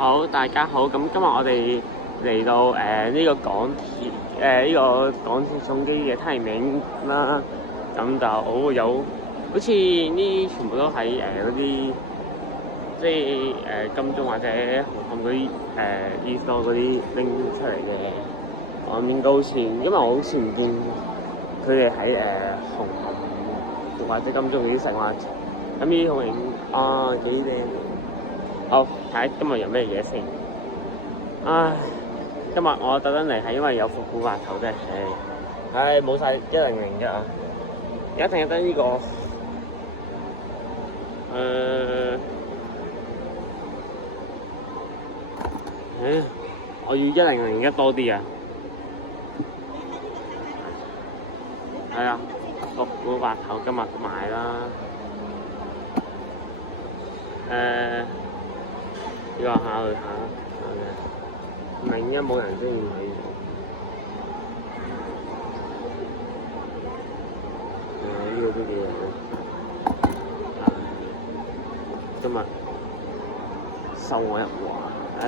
好，大家好。咁今日我哋嚟到呢個港鐵呢個港鐵送機嘅提名啦。咁就有好似呢全部都喺嗰啲即係金鐘或者紅磡嗰啲East 嗰啲拎出嚟嘅港面高線。因為我好似唔見佢哋喺紅磡或者金鐘嗰啲城話。咁呢啲好型啊，幾靚！好，睇下今日有咩嘢先。唉，今日我特登嚟係因為有復古白頭啫。唉，冇晒1001啊！一定得呢個我要1001多啲啊！係啊，復古白頭今日買啦。呢個考慮下01冇人中意佢。呢個都幾好。今日收我一環，唉。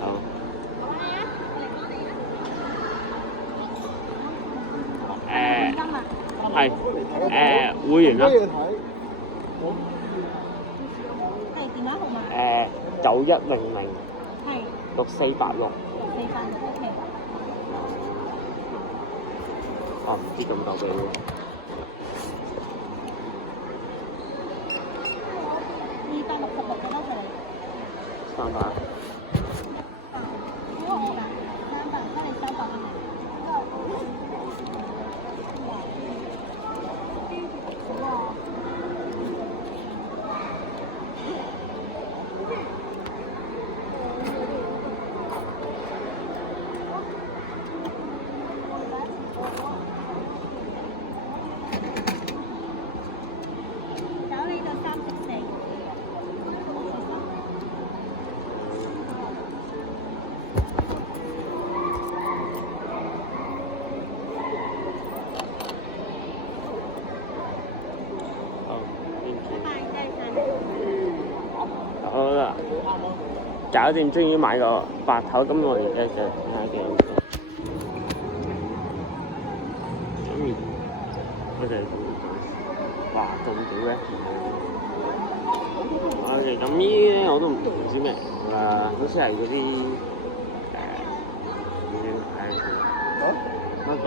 好。係會員啦。係電話號碼。9100係6486。6486，OK。唔知咁多俾喎。266幾多歲300。好啦，搞掂，終於買個白頭，咁我而家就睇下幾多。我哋哇咁早嘅，OK，咁呢啲咧我都唔知咩嚟啦，好似係嗰啲嗰個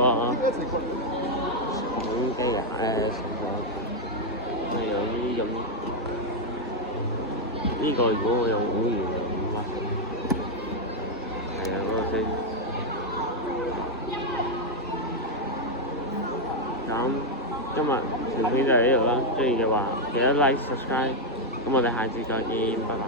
重機啊，有啲咁。呢個如果我用會員就5蚊，係啊嗰個機。咁今日條片就喺呢度啦，中意嘅話記得 like subscribe，咁我哋下次再見，拜拜。